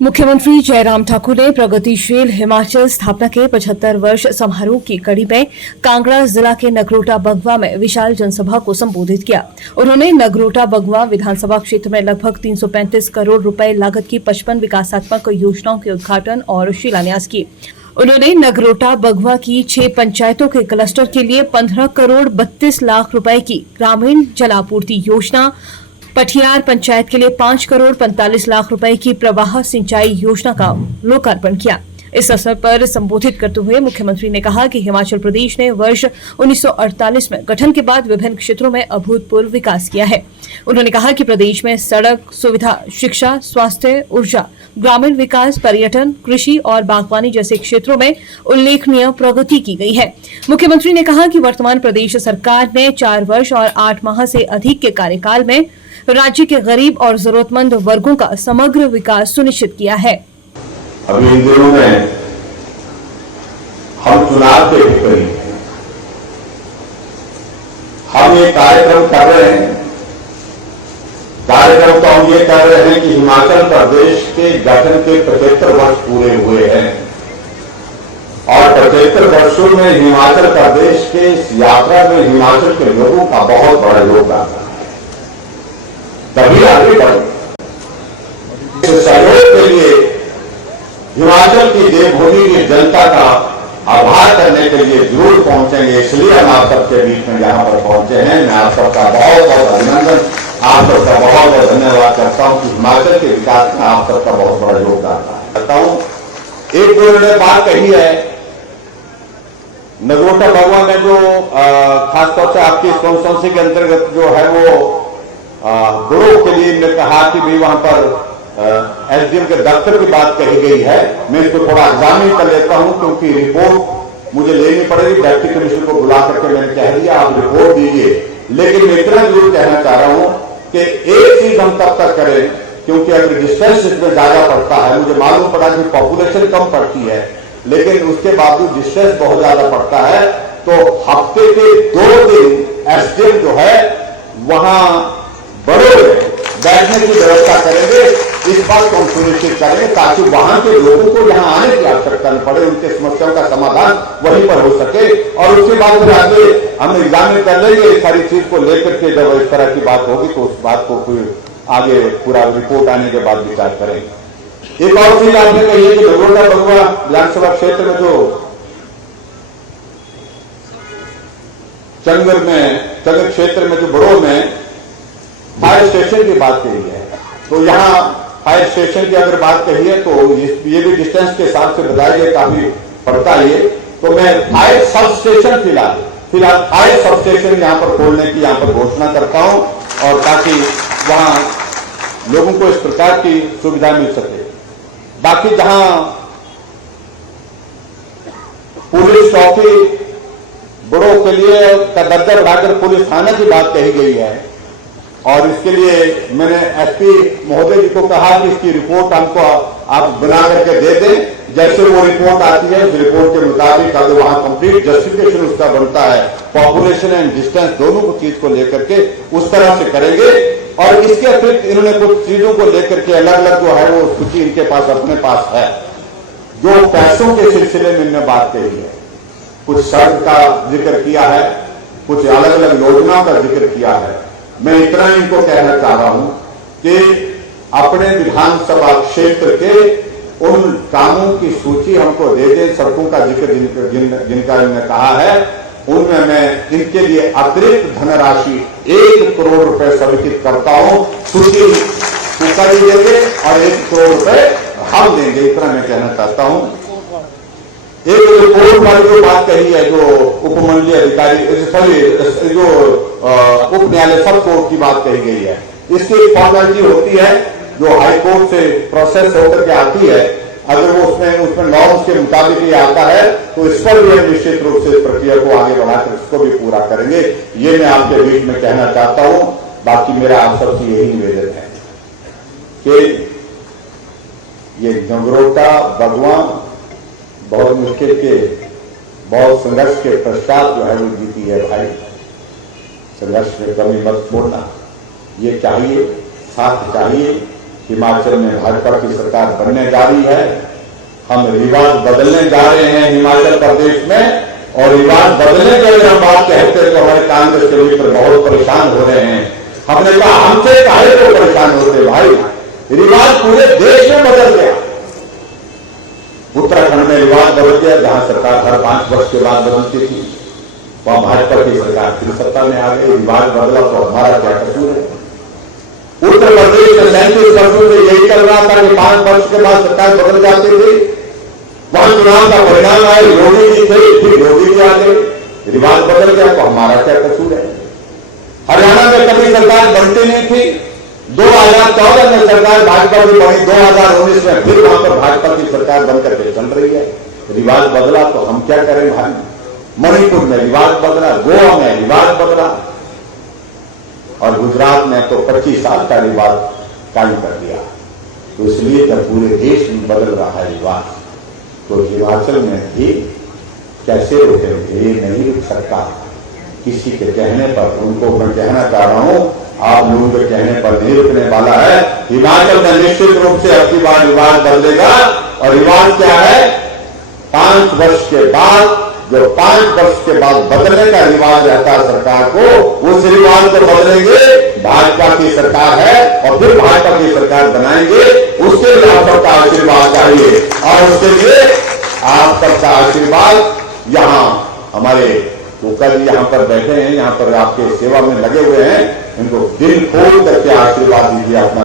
मुख्यमंत्री जयराम ठाकुर ने प्रगतिशील हिमाचल स्थापना के 75 वर्ष समारोह की कड़ी में कांगड़ा जिला के नगरोटा बगवा में विशाल जनसभा को संबोधित किया। उन्होंने नगरोटा बगवा विधानसभा क्षेत्र में लगभग 335 करोड़ रुपए लागत की 55 विकासात्मक योजनाओं के उद्घाटन और शिलान्यास किए। उन्होंने नगरोटा बगवा की 6 पंचायतों के क्लस्टर के लिए 15 करोड़ 32 लाख रुपए की ग्रामीण जलापूर्ति योजना, पठियार पंचायत के लिए 5 करोड़ 45 लाख रुपए की प्रवाह सिंचाई योजना का लोकार्पण किया। इस अवसर पर संबोधित करते हुए मुख्यमंत्री ने कहा कि हिमाचल प्रदेश ने वर्ष 1948 में गठन के बाद विभिन्न क्षेत्रों में अभूतपूर्व विकास किया है। उन्होंने कहा कि प्रदेश में सड़क सुविधा, शिक्षा, स्वास्थ्य, ऊर्जा, ग्रामीण विकास, पर्यटन, कृषि और बागवानी जैसे क्षेत्रों में उल्लेखनीय प्रगति की गई है। मुख्यमंत्री ने कहा कि वर्तमान प्रदेश सरकार ने 4 वर्ष और 8 माह से अधिक के कार्यकाल में राज्य के गरीब और जरूरतमंद वर्गों का समग्र विकास सुनिश्चित किया है। अभी इन दिनों में हम चुनाव के भी करीब हैं। हम ये कार्यक्रम कर रहे हैं। कार्यक्रम तो हम ये कर रहे हैं कि हिमाचल प्रदेश के गठन के 75 वर्ष पूरे हुए हैं और 75 वर्षों में हिमाचल प्रदेश के इस यात्रा में हिमाचल के लोगों का बहुत बड़ा योगदान है। तभी आगे बढ़े। सहयोग के लिए हिमाचल की देवभूमि की जनता का आभार करने के लिए जरूर पहुंचेंगे। इसलिए हम आप सबके बीच में यहां पर पहुंचे हैं। मैं आप सबका बहुत बहुत अभिनंदन, आप सबका बहुत बहुत धन्यवाद करता हूं कि हिमाचल के विकास में आप सबका बहुत बड़ा योगदान करता हूं। एक दो ने बात कही है नगरोटा बगवा में जो खासतौर से आपकी कॉन्स्टिट्यूंसी के अंतर्गत जो है वो गुरु के लिए मैं कहा कि भी वहां पर एसडीएम के दफ्तर की बात कही गई है। मैं इसको थोड़ा एग्जामिन कर लेता हूं क्योंकि रिपोर्ट मुझे लेनी पड़ेगी। डिप्टी कमिश्नर को बुला करके मैंने कह दिया आप रिपोर्ट दीजिए। लेकिन मैं इतना जरूर कहना चाह रहा हूं कि एक चीज हम तब तक करें क्योंकि अगर डिस्टेंस इसमें ज्यादा पड़ता है, मुझे मालूम पड़ा कि पॉपुलेशन कम पड़ती है लेकिन उसके बावजूद डिस्टेंस बहुत ज्यादा पड़ता है, तो हफ्ते के 2 दिन एसडीएम जो है वहां बड़े बैठने की व्यवस्था करेंगे। इस बात को हम सुनिश्चित करेंगे ताकि वहां के लोगों को यहां आने की आवश्यकता न पड़े, उनके समस्याओं का समाधान वहीं पर हो सके। और उसके बाद फिर आगे हम एग्जामिन कर लेंगे इस सारी चीज को लेकर के। जब इस तरह की बात होगी तो उस बात को फिर आगे पूरा रिपोर्ट आने के बाद विचार करेंगे। एक और चीज आपने कही है कि नगरोटा बगवा विधानसभा क्षेत्र में जो चंगर क्षेत्र में जो बड़ों में फायर स्टेशन की बात कही है, तो यहाँ फायर स्टेशन की अगर बात कही है तो ये भी डिस्टेंस के हिसाब से बताया गया काफी पड़ता है। तो मैं फायर सब स्टेशन फिलहाल फायर सब स्टेशन यहाँ पर खोलने की यहाँ पर घोषणा करता हूँ और ताकि वहां लोगों को इस प्रकार की सुविधा मिल सके। बाकी जहां पुलिस चौकी बड़ों के लिए का दर्जा बढ़ाकर पुलिस थाना की बात कही गई है और इसके लिए मैंने एसपी महोदय जी को कहा कि इसकी रिपोर्ट हमको आप बना करके दे दें। जैसे वो रिपोर्ट आती है उस रिपोर्ट के मुताबिक अगर वहां कंप्लीट जस्टिफिकेशन उसका बनता है पॉपुलेशन एंड डिस्टेंस दोनों को चीज को लेकर के उस तरह से करेंगे। और इसके अतिरिक्त इन्होंने कुछ चीजों को लेकर के अलग अलग जो है वो सूची इनके पास अपने पास है। जो पैसों के सिलसिले में इन्होंने बात कही है, कुछ सड़क का जिक्र किया है, कुछ अलग अलग योजनाओं का जिक्र किया है। मैं इतना इनको कहना चाह रहा हूं कि अपने विधानसभा क्षेत्र के उन कामों की सूची हमको दे दें, सड़कों का जिक्र जिनका इन्होंने कहा है, उनमें मैं इनके लिए अतिरिक्त धनराशि 1 करोड़ रुपए स्वीकृत करता हूं। सूची कर देंगे और 1 करोड़ रुपए हम देंगे, इतना मैं कहना चाहता हूं। एक रिपोर्ट वाली जो बात कही है, जो उपमंडलीय अधिकारी सॉरी जो उप न्यायालय सब कोर्ट की बात कही गई है, इसकी एक फॉर्मेलिटी होती है जो हाई कोर्ट से प्रोसेस होकर के आती है। अगर वो उसमें नॉर्म्स के मुताबिक ये आता है तो इस पर भी हम निश्चित रूप से इस प्रक्रिया को आगे बढ़ाकर इसको भी पूरा करेंगे। ये मैं आपके बीच में कहना चाहता हूं। बाकी मेरा आप सबसे यही निवेदन है कि ये नगरोटा बगवा बहुत मुश्किल के बहुत संघर्ष के पश्चात जो है वो जीती है भाई। संघर्ष में कमी मत छोड़ना, ये चाहिए, साथ चाहिए हिमाचल में भाजपा की सरकार बनने जा रही है। हम रिवाज बदलने जा रहे हैं हिमाचल प्रदेश में, और रिवाज बदलने के लिए हम बात कहते हैं तो हमारे कांग्रेस के मित्र बहुत परेशान हो रहे हैं। हमने कहा हमसे काहे को परेशान होते भाई, रिवाज पूरे देश में बदल गया। उत्तराखंड में रिवाज बदल गया, जहां सरकार हर 5 वर्ष के बाद बदलती थी, वहां भाजपा की सरकार फिर सत्ता में आ गई। रिवाज बदला तो हमारा क्या कसूर है। उत्तर प्रदेश में 37 वर्षों से यही चल रहा था कि 5 वर्ष के बाद सरकार बदल जाती थी। वहां चुनाव का परिणाम आए, योगी जी थे, फिर योगी जी आ गए, रिवाज बदल गया तो हमारा क्या कसूर है। हरियाणा में कभी सरकार बनती नहीं थी, 2014 में सरकार भाजपा की बनी, 2019 में फिर वहां पर भाजपा की सरकार बनकर के चल रही है। रिवाज बदला तो हम क्या करें भाई। मणिपुर में रिवाज बदला, गोवा में रिवाज बदला, और गुजरात में तो 25 साल का रिवाज कायम कर दिया। तो इसलिए जब पूरे देश में बदल रहा है रिवाज, तो हिमाचल में भी कैसे रुकेंगे, ये नहीं रुक सकता। किसी के कहने पर, उनको मैं कहना चाह रहा हूं, आप लोगों के कहने पर नहीं रुकने वाला है। हिमाचल में निश्चित रूप से अब की बार रिवाज बदलेगा। और रिवाज क्या है, 5 वर्ष के बाद, जो 5 वर्ष के बाद बदलने का रिवाज रहता है सरकार को, उस रिवाज को बदलेंगे। भाजपा की सरकार है और फिर भाजपा की सरकार बनाएंगे। उसके लिए आप सबका आशीर्वाद चाहिए, और उसके लिए आप सबका आशीर्वाद। यहां हमारे वो कल यहां पर बैठे हैं, यहां पर आपके सेवा में लगे हुए हैं, इनको दिल खोल करके आशीर्वाद दीजिए अपना।